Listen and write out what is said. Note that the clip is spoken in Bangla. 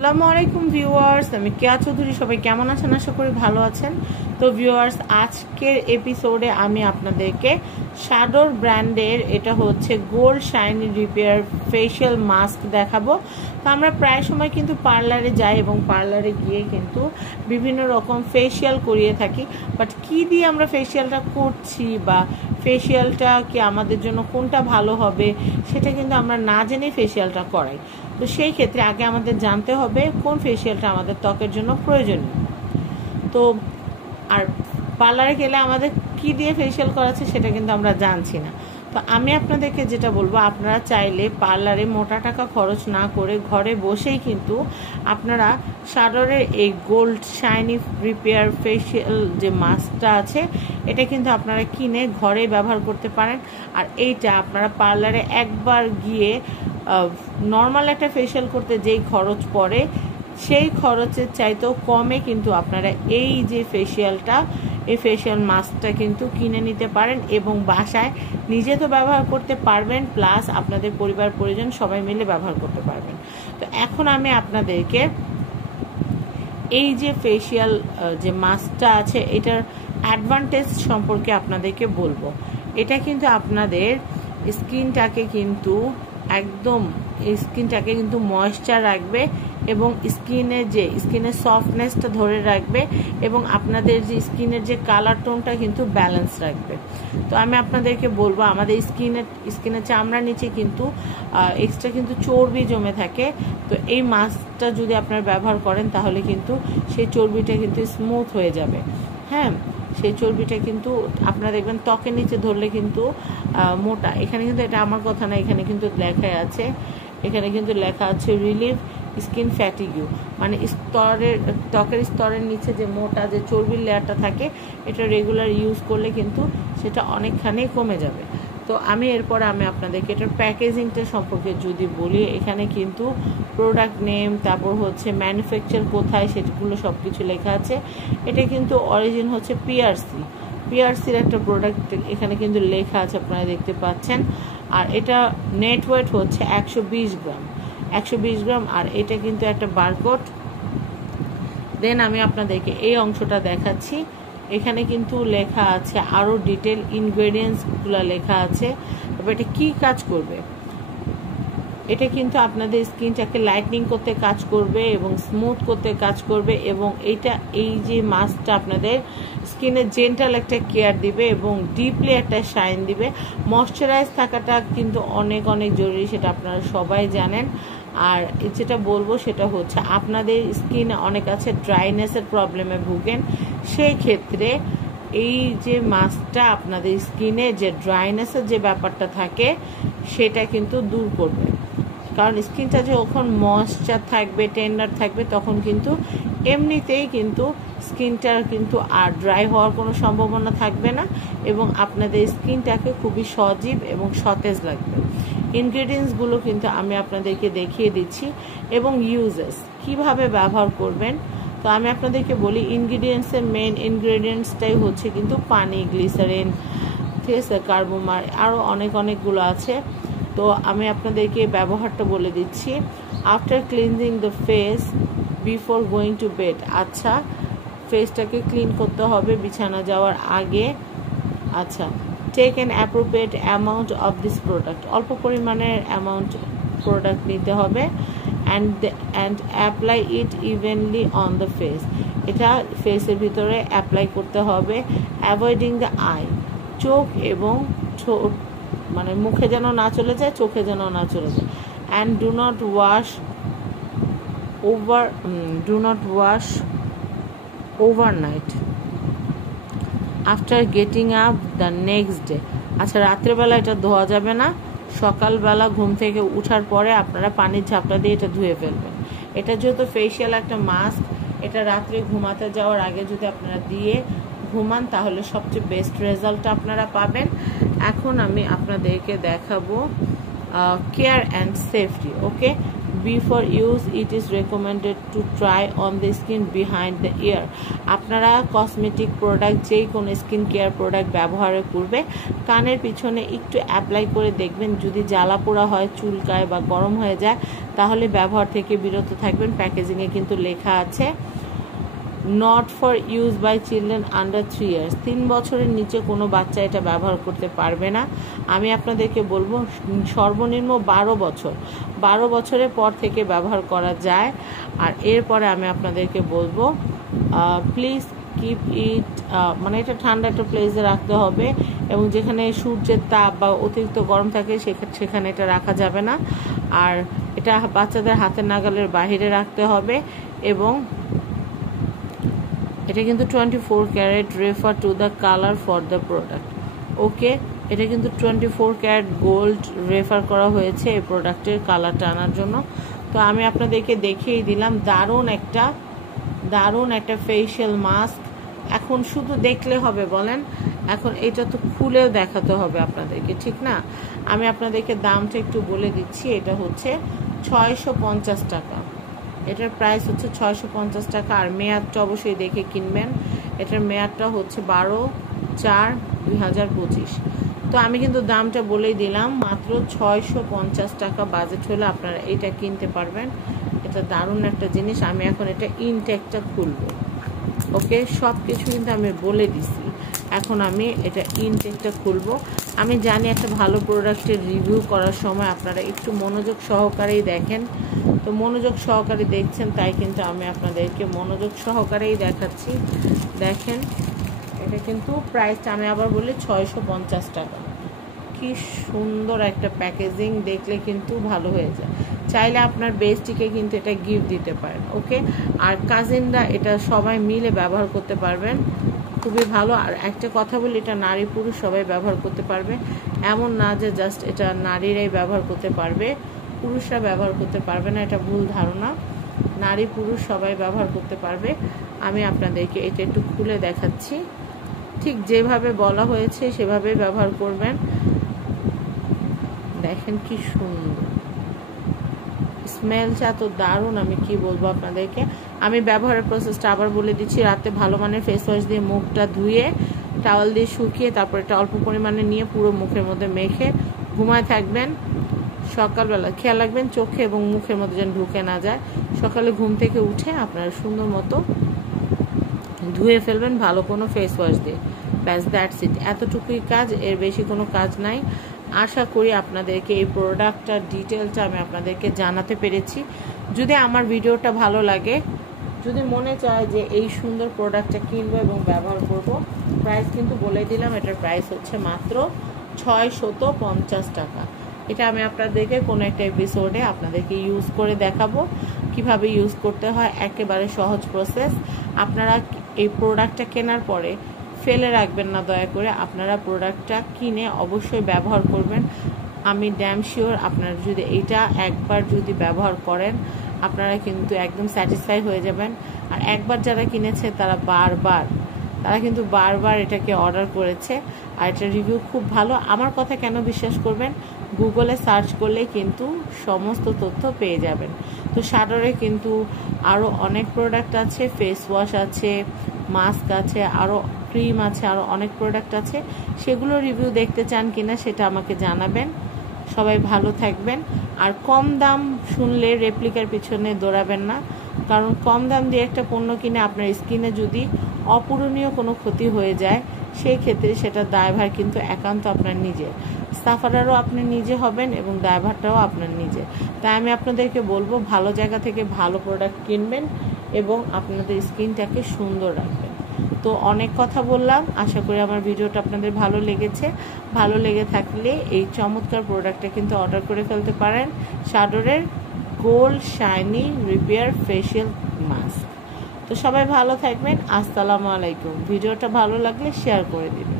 আসসালামু আলাইকুম ভিউয়ার্স, আমি কেয়া চৌধুরী। সবাই কেমন আছেন? আশা করি ভালো আছেন। তো ভিউয়ার্স, আজকের এপিসোডে আমি আপনাদেরকে শাডোর ব্র্যান্ডের এটা হচ্ছে gold shiny repair facial mask দেখাবো। তো আমরা প্রায় সময় কিন্তু পার্লারে যাই এবং পার্লারে গিয়ে কিন্তু বিভিন্ন রকম ফেশিয়াল করিয়ে থাকি, বাট কি দিয়ে আমরা ফেশিয়ালটা করছি বা ফেশিয়ালটা কি আমাদের জন্য কোনটা ভালো হবে সেটা কিন্তু আমরা না জেনেই ফেশিয়ালটা করাই। তো সেই ক্ষেত্রে আগে আমাদের জানতে হবে কোন ফেশিয়ালটা আমাদের ত্বকের জন্য প্রয়োজনীয়। তো আর পার্লারে গেলে আমাদের কি দিয়ে ফেশিয়াল করাচ্ছে সেটা কিন্তু আমরা জানছি না। তো আমি আপনাদেরকে যেটা বলবো, আপনারা চাইলে পার্লারে মোটা টাকা খরচ না করে ঘরে বসেই কিন্তু আপনারা শাডোরের এই গোল্ড শাইনি রিপেয়ার ফেশিয়াল যে মাস্কটা আছে এটা কিন্তু আপনারা কিনে ঘরে ব্যবহার করতে পারেন। আর এইটা আপনারা পার্লারে একবার গিয়ে নর্মাল একটা ফেশিয়াল করতে যেই খরচ পড়ে সেই খরচের চাইতেও কমে কিন্তু আপনারা এই যে ফেশিয়ালটা, এই ফেশিয়াল মাস্কটা কিন্তু কিনে নিতে পারেন এবং বাসায় নিজে তো ব্যবহার করতে পারবেন, প্লাস আপনাদের পরিবার পরিজন সবাই মিলে ব্যবহার করতে পারবেন। তো এখন আমি আপনাদেরকে এই যে ফেশিয়াল যে মাস্কটা আছে এটার অ্যাডভান্টেজ সম্পর্কে আপনাদেরকে বলবো। এটা কিন্তু আপনাদের স্কিনটাকে কিন্তু একদম স্কিনটাকে কিন্তু ময়েশ্চার রাখবে এবং স্কিনের সফটনেসটা ধরে রাখবে এবং আপনাদের যে স্কিনের যে কালার টোনটা কিন্তু ব্যালেন্স রাখবে। তো আমি আপনাদেরকে বলবো, আমাদের স্কিনের চামড়ার নিচে কিন্তু এক্সট্রা কিন্তু চর্বি জমে থাকে। তো এই মাস্কটা যদি আপনারা ব্যবহার করেন তাহলে কিন্তু সেই চর্বিটা কিন্তু স্মুথ হয়ে যাবে। হ্যাঁ, সেই চর্বিটা কিন্তু আপনারা দেখবেন ত্বকের নিচে ধরলে কিন্তু মোটা। এখানে কিন্তু এটা আমার কথা না, এখানে কিন্তু লেখা আছে রিলিভ স্কিন ফ্যাটিগিউ, মানে ত্বকের স্তরের নিচে যে মোটা যে চর্বির লেয়ারটা থাকে এটা রেগুলার ইউজ করলে কিন্তু সেটা অনেকখানি কমে যাবে। তো আমি আপনাদেরকে এটার প্যাকেজিংটা সম্পর্কে যদি বলি, এখানে কিন্তু প্রোডাক্ট নেম, তারপর হচ্ছে ম্যানুফ্যাকচার কোথায় সেগুলো সব কিছু লেখা আছে। এটা কিন্তু অরিজিন হচ্ছে পিআরসির একটা প্রোডাক্ট এখানে কিন্তু লেখা আছে, আপনারা দেখতে পাচ্ছেন। আর এটা নেট ওয়েট হচ্ছে 120 গ্রাম, আর এটা কিন্তু একটা বারকোড। দেন আমি আপনাদেরকে এই অংশটা দেখাচ্ছি। এখানে কিন্তু লেখা আছে আরও ডিটেল ইনগ্রেডিয়েন্টসগুলো লেখা আছে। তবে এটা কী কাজ করবে, এটা কিন্তু আপনাদের স্কিনটাকে লাইটনিং করতে কাজ করবে এবং স্মুথ করতে কাজ করবে এবং এই যে মাস্কটা আপনাদের স্কিনের জেন্টাল একটা কেয়ার দিবে এবং ডিপলি একটা শাইন দিবে। ময়শ্চারাইজ থাকাটা কিন্তু অনেক অনেক জরুরি, সেটা আপনারা সবাই জানেন। আর যেটা বলবো সেটা হচ্ছে, আপনাদের স্কিনে অনেক আছে ড্রাইনেসের প্রবলেমে ভুগেন, সেই ক্ষেত্রে এই যে মাস্কটা আপনাদের স্কিনে যে ড্রাইনেসের যে ব্যাপারটা থাকে সেটা কিন্তু দূর করবে। কারণ স্কিনটা যখন ময়েশ্চার থাকবে, টেন্ডার থাকবে, তখন কিন্তু এমনিতেই কিন্তু স্কিনটার কিন্তু আর ড্রাই হওয়ার কোনো সম্ভাবনা থাকবে না এবং আপনাদের স্কিনটাকে খুবই সজীব এবং সতেজ লাগবে। ইনগ্রেডিয়েন্টসগুলো কিন্তু আমি আপনাদেরকে দেখিয়ে দিচ্ছি এবং ইউজেস কীভাবে ব্যবহার করবেন। তো আমি আপনাদেরকে বলি, মেন ইনগ্রেডিয়েন্টসটাই হচ্ছে কিন্তু পানি, গ্লিসারিন, ঠিক আছে, কার্বোমার, আরও অনেকগুলো আছে। তো আমি আপনাদেরকে ব্যবহারটা বলে দিচ্ছি। After cleansing the face before going to bed, আচ্ছা ফেসটাকে ক্লিন করতে হবে বিছানা যাওয়ার আগে। আচ্ছা, take an appropriate amount of this product, অল্প পরিমাণের অ্যামাউন্ট প্রোডাক্ট নিতে হবে। And apply it evenly on the face, এটা ফেসের ভিতরে অ্যাপ্লাই করতে হবে। অ্যাভয়েডিং দ্য আই, চোখ এবং ঠোঁট, মানে মুখে যেন না চলে যায়, চোখে যেন না চলে যায়। And do not wash overnight after getting up the next day, আচ্ছা রাত্রেবেলা এটা ধোয়া যাবে না, সকালবেলা ঘুম থেকে উঠার পরে আপনারা পানির ঝাপটা দিয়ে এটা ধুয়ে ফেলবেন। এটা যেহেতু ফেশিয়াল একটা মাস্ক, এটা রাত্রে ঘুমাতে যাওয়ার আগে যদি আপনারা দিয়ে ঘুমান তাহলে সবচেয়ে বেস্ট রেজাল্ট আপনারা পাবেন। এখন আমি আপনাদেরকে দেখাবো care and safety. Okay, before use it is recommended to try on the skin behind the year, আপনারা কসমেটিক প্রোডাক্ট যেই কোনো স্কিন কেয়ার প্রোডাক্ট ব্যবহারের পূর্বে কানের পিছনে একটু অ্যাপ্লাই করে দেখবেন, যদি জ্বালা পোড়া হয়, চুলকায় বা গরম হয়ে যায় তাহলে ব্যবহার থেকে বিরত থাকবেন। প্যাকেজিংয়ে কিন্তু লেখা আছে not for use by children under 3 years. 3 বছরের নিচে কোনো বাচ্চা এটা ব্যবহার করতে পারবে না। আমি আপনাদেরকে বলবো সর্বনিম্ন 12 বছর, 12 বছরের পর থেকে ব্যবহার করা যায়। আর এরপরে আমি আপনাদেরকে বলবো প্লিজ কিপ ইট, মানে এটা ঠান্ডা একটা প্লেসে রাখতে হবে, এবং যেখানে সূর্যের তাপ বা অতিরিক্ত গরম থাকে সেখানে এটা রাখা যাবে না। আর এটা বাচ্চাদের হাতের নাগালের বাহিরে রাখতে হবে। এবং এটা কিন্তু 24 carat, refer to the colour for the product. Okay, এটা কিন্তু 24 ক্যারেট গোল্ড রেফার করা হয়েছে এই প্রোডাক্টের কালারটা আনার জন্য। তো আমি আপনাদেরকে দেখিয়ে দিলাম দারুণ একটা ফেশিয়াল মাস্ক। এখন শুধু দেখলে হবে বলেন? এখন এটা তো খুলেও দেখাতে হবে আপনাদেরকে, ঠিক না? আমি আপনাদেরকে দামটা একটু বলে দিচ্ছি। এটা হচ্ছে 650 টাকা। এটার প্রাইস হচ্ছে 650 টাকা। আর মেয়াদটা অবশ্যই দেখে কিনবেন। এটার মেয়াদটা হচ্ছে 12/4/2025। তো আমি কিন্তু দামটা বলেই দিলাম, মাত্র 650 টাকা বাজেট হলে আপনারা এটা কিনতে পারবেন। এটা দারুণ একটা জিনিস। আমি এখন এটা ইনটেকটা খুলবো। ওকে, সব কিছু কিন্তু আমি বলে দিছি। এখন আমি এটা ইনটেকটা খুলবো। আমি জানি একটা ভালো প্রোডাক্টের রিভিউ করার সময় আপনারা একটু মনোযোগ সহকারেই দেখেন। তো মনোযোগ সহকারে দেখছেন, তাই কিন্তু আমি আপনাদেরকে মনোযোগ সহকারেই দেখাচ্ছি। দেখেন, এটা কিন্তু প্রাইসটা আমি আবার বলি 650 টাকা। কি সুন্দর একটা প্যাকেজিং, দেখলে কিন্তু ভালো হয়ে যায়। চাইলে আপনার বেস্টিকে কিন্তু এটা গিফট দিতে পারেন। ওকে, আর কাজিনরা এটা সবাই মিলে ব্যবহার করতে পারবেন, খুবই ভালো। আর একটা কথা বলি, এটা নারী পুরুষ সবাই ব্যবহার করতে পারবে, এমন না যে জাস্ট এটা নারীরাই ব্যবহার করতে পারবে, পুরুষরা ব্যবহার করতে পারবে না, এটা ভুল ধারণা। নারী পুরুষ সবাই ব্যবহার করতে পারবে। আমি আপনাদেরকে এটা একটু খুলে দেখাচ্ছি। ঠিক যেভাবে বলা হয়েছে সেভাবেই ব্যবহার করবেন। দেখেন কি সুন্দর স্মেলটা, তো দারুণ। আমি কি বলবো আপনাদেরকে। আমি ব্যবহারের প্রসেসটা আবার বলে দিচ্ছি। রাতে ভালো মানের ফেস ওয়াশ দিয়ে মুখটা ধুয়ে টাওয়াল দিয়ে শুকিয়ে তারপর এটা অল্প পরিমাণে নিয়ে পুরো মুখের মধ্যে মেখে ঘুমায় থাকবেন। সকালবেলা খেয়াল রাখবেন চোখে এবং মুখের মধ্যে যেন ঢুকে না যায়। সকালে ঘুম থেকে উঠে আপনারা সুন্দর মতো ধুয়ে ফেলবেন ভালো কোনো ফেস ওয়াশ দিয়ে। ব্যাস, দ্যাটস ইট। এতটুকুই কাজ, এর বেশি কোনো কাজ নাই। আশা করি আপনাদেরকে এই প্রোডাক্টটার ডিটেলসটা আমি আপনাদেরকে জানাতে পেরেছি। যদি আমার ভিডিওটা ভালো লাগে, যদি মনে চায় যে এই সুন্দর প্রোডাক্টটা কিনবো এবং ব্যবহার করব, প্রাইস কিন্তু বলে দিলাম। এটার প্রাইস হচ্ছে মাত্র 650 টাকা। এটা আমি আপনাদেরকে কোনো একটা এপিসোডে আপনাদেরকে ইউজ করে দেখাবো কিভাবে ইউজ করতে হয়। একেবারে সহজ প্রসেস। আপনারা এই প্রোডাক্টটা কেনার পরে ফেলে রাখবেন না দয়া করে। আপনারা প্রোডাক্টটা কিনে অবশ্যই ব্যবহার করবেন। আমি ড্যাম শিওর আপনারা যদি এইটা একবার যদি ব্যবহার করেন, আপনারা কিন্তু একদম স্যাটিসফাই হয়ে যাবেন। আর একবার যারা কিনেছে তারা কিন্তু বারবার এটাকে অর্ডার করেছে। আর এটা রিভিউ খুব ভালো। আমার কথা কেন বিশ্বাস করবেন? গুগলে সার্চ করলে কিন্তু সমস্ত তথ্য পেয়ে যাবেন। তো শাডরে কিন্তু আরও অনেক প্রোডাক্ট আছে, ফেস ওয়াশ আছে, মাস্ক আছে, আরও ক্রিম আছে, আরও অনেক প্রোডাক্ট আছে। সেগুলো রিভিউ দেখতে চান কিনা সেটা আমাকে জানাবেন। সবাই ভালো থাকবেন। আর কম দাম শুনলে রেপ্লিকার পিছনে দৌড়াবেন না, কারণ কম দাম দিয়ে একটা পণ্য কিনে আপনার স্কিনে যদি অপূরণীয় কোনো ক্ষতি হয়ে যায়, সেই ক্ষেত্রে সেটা দায়ভার কিন্তু একান্ত আপনার নিজের। সাফারারও আপনি নিজে হবেন এবং দায়ভারটাও আপনার নিজে। তাই আমি আপনাদেরকে বলবো ভালো জায়গা থেকে ভালো প্রোডাক্ট কিনবেন এবং আপনাদের স্কিনটাকে সুন্দর রাখবেন। তো অনেক কথা বললাম, আশা করি আমার ভিডিওটা আপনাদের ভালো লেগেছে। ভালো লেগে থাকলে এই চমৎকার প্রোডাক্টটা কিন্তু অর্ডার করে ফেলতে পারেন, শাডরের gold shiny repair facial mask. তো সবাই ভালো থাকবেন। আসসালামু আলাইকুম। ভিডিওটা ভালো লাগলে শেয়ার করে দিবেন।